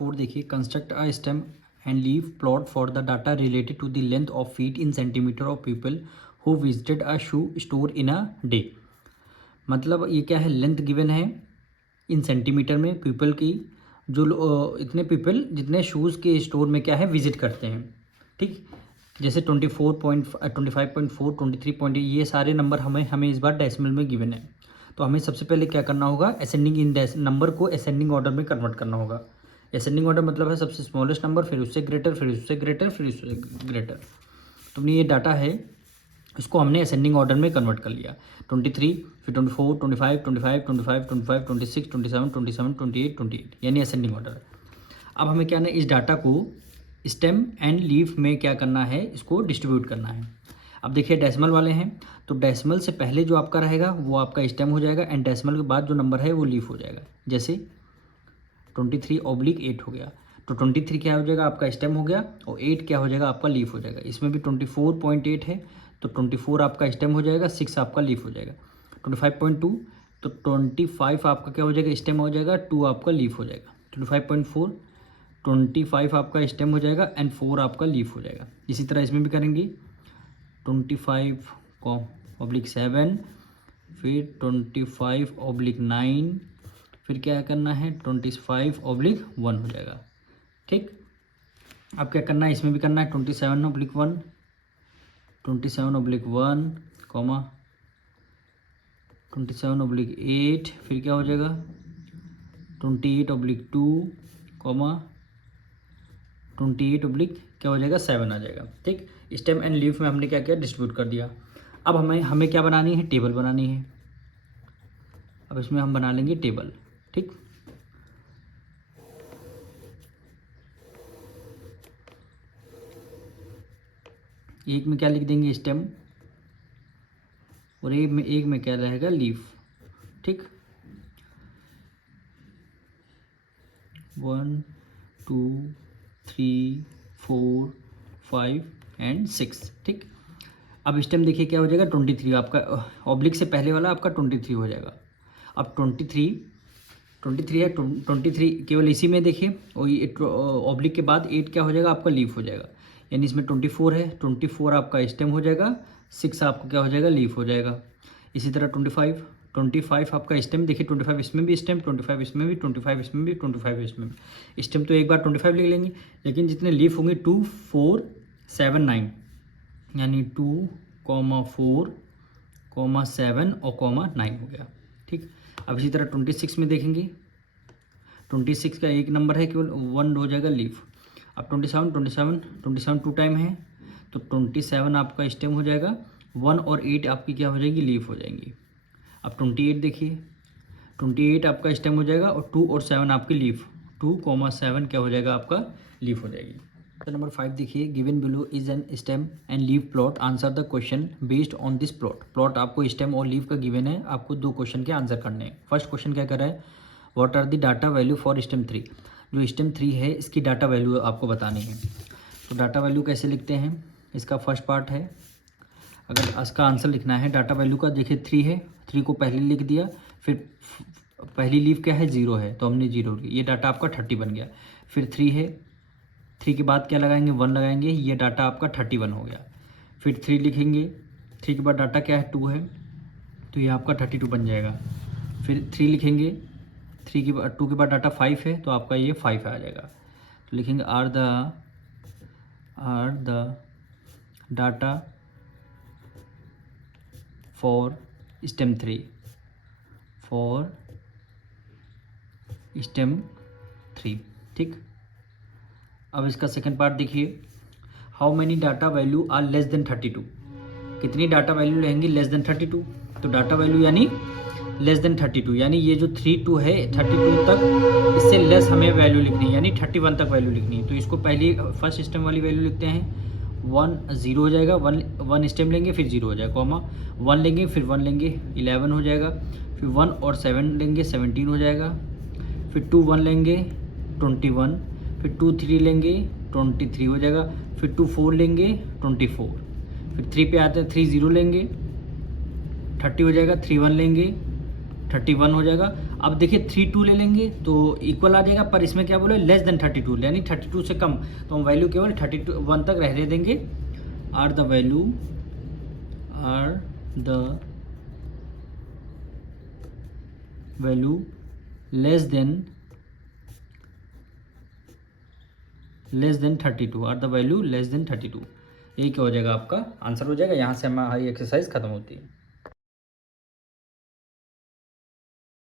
4 देखिए, construct a stem and leaf plot for the data related to the length of feet in centimetre of people who visited a shoe store in a day. मतलब ये क्या है, length given है इन centimetre में people की, जो इतने people जितने शूज़ के स्टोर में क्या है विजिट करते हैं। ठीक, जैसे 24.25.4 23 ये सारे नंबर हमें इस बार डेसिमल में गिवन है। तो हमें सबसे पहले क्या करना होगा, असेंडिंग इन नंबर को असेंडिंग ऑर्डर में कन्वर्ट करना होगा। असेंडिंग ऑर्डर मतलब है सबसे स्मॉलेस्ट नंबर, फिर उससे ग्रेटर, फिर उससे ग्रेटर, फिर उससे ग्रेटर। तो ये डाटा है, इसको हमने असेंडिंग ऑर्डर में कन्वर्ट कर लिया। 23, फिर 24, 25, 25, 25, 25, 26, 27, 27, 28, 28 यानी असेंडिंग ऑर्डर। अब हमें क्या है, इस डाटा को स्टेम एंड लीफ में क्या करना है, इसको डिस्ट्रीब्यूट करना है। अब देखिए डेसिमल वाले हैं, तो डेसिमल से पहले जो आपका रहेगा वो आपका स्टेम हो जाएगा, एंड डेसिमल के बाद जो नंबर है वो लीफ हो जाएगा। जैसे 23/8 हो गया, तो 23 क्या हो जाएगा, आपका स्टेम हो गया, और 8 क्या हो जाएगा, आपका लीफ हो जाएगा। इसमें भी 24.8 है, तो 24 आपका स्टेम हो जाएगा, 6 आपका लीफ हो जाएगा। 25.2, तो 25 आपका क्या हो जाएगा, स्टेम हो जाएगा, 2 आपका लीफ हो जाएगा। 25.4, 25 आपका स्टेम हो जाएगा एंड 4 आपका लीफ हो जाएगा। इसी तरह इसमें भी करेंगे, 25/7, फिर 25/9, फिर क्या करना है, 25/1 हो जाएगा। ठीक, अब क्या करना है, इसमें भी करना है 27/1, 27/1, 27/8, फिर क्या हो जाएगा 28/2, 28 क्या हो जाएगा 7 आ जाएगा। ठीक, स्टेम एंड लीफ में हमने क्या किया, डिस्ट्रीब्यूट कर दिया। अब हमें क्या बनानी है, टेबल बनानी है। अब इसमें हम बना लेंगे टेबल। ठीक, एक में क्या लिख देंगे, स्टेम, और एक में क्या रहेगा, लीफ। ठीक, 1 2 3 4 5 एंड 6। ठीक, अब स्टेम देखिए क्या हो जाएगा, 23 आपका, ऑब्लिक से पहले वाला आपका 23 हो जाएगा। अब 23 है, 23 केवल इसी में देखिए, और ऑब्लिक के बाद 8 क्या हो जाएगा, आपका लीफ हो जाएगा। यानी इसमें 24 है, 24 आपका स्टेम हो जाएगा, 6 आपका क्या हो जाएगा, लीफ हो जाएगा। इसी तरह 25 आपका स्टेम देखिए, 25 इसमें भी स्टेम, 25 इसमें भी, 25 इसमें भी, 25 इसमें भी। स्टेम तो एक बार 25 लिख लेंगे, लेकिन जितने लीफ होंगे 2 4 7 9, यानी 2, 4, 7 और 9 हो गया। ठीक, अब इसी तरह 26 में देखेंगे, 26 का एक नंबर है केवल, 1 हो जाएगा लीफ। अब 27 2 टाइम है, तो 27 आपका स्टेम हो जाएगा, 1 और 8 आपकी क्या हो जाएगी, लीफ हो जाएंगी। अब 28 देखिए, 28 आपका स्टेम हो जाएगा, और 2 और 7 आपकी लीफ, 2, 7 क्या हो जाएगा, आपका लीफ हो जाएगी। तो नंबर 5 देखिए, given below is an stem and leaf plot, answer the question based on this plot. Plot आपको स्टेम और लीफ का गिवन है, आपको 2 क्वेश्चन के आंसर करने हैं। फर्स्ट क्वेश्चन क्या कर रहा है, what are the data value for stem 3। जो स्टेम 3 है इसकी डाटा वैल्यू आपको बतानी है। तो डाटा वैल्यू कैसे लिखते हैं, इसका फर्स्ट पार्ट है, अगर इसका आंसर लिखना है डाटा वैल्यू का, देखिए 3 है, 3 को पहले लिख दिया, फिर पहली लीफ क्या है, 0 है, तो हमने 0 लिया, ये डाटा आपका 30 बन गया। फिर 3 है, 3 के बाद क्या लगाएंगे, 1 लगाएंगे, ये डाटा आपका 31 हो गया। फिर 3 लिखेंगे, 3 के बाद डाटा क्या है, 2 है, तो ये आपका 32 बन जाएगा। फिर 3 लिखेंगे, 3 के बाद 2 के बाद डाटा 5 है, तो आपका ये 5 आ जाएगा। तो लिखेंगे are the data for stem 3, for stem 3। ठीक, अब इसका सेकंड पार्ट देखिए, how many data value are less than 32। कितनी डाटा वैल्यू लेंगे लेस देन 32, तो डाटा वैल्यू यानी लेस देन 32, यानी ये जो 32 है 32 तक, इससे लेस हमें वैल्यू लिखनी है, यानी 31 तक वैल्यू लिखनी है। तो इसको पहले फर्स्ट स्टेम वाली वैल्यू लिखते हैं, 1 0 हो जाएगा, 1 स्टेम लेंगे, फिर 0 हो जाएगा, कॉमा 1 लेंगे, फिर 1 लेंगे, 11 हो जाएगा, फिर 1 और 7 लेंगे, 17 हो जाएगा, फिर 2 1 लेंगे, 21, फिर 2 3 लेंगे, 23 हो जाएगा, फिर 2 4 लेंगे, 24, फिर 3 पे आते हैं, 3 0 लेंगे, 30 हो जाएगा, 3 1 लेंगे, 31 हो जाएगा। अब देखिए 32 ले लेंगे तो इक्वल आ जाएगा, पर इसमें क्या बोले लेस देन 32, यानी 32 से कम, तो हम वैल्यू केवल 31 तक रहने देंगे। Are the value less than 32, are the value less than 32, यही क्या हो जाएगा आपका आंसर हो जाएगा। यहाँ से हमारी एक्सरसाइज खत्म होती है।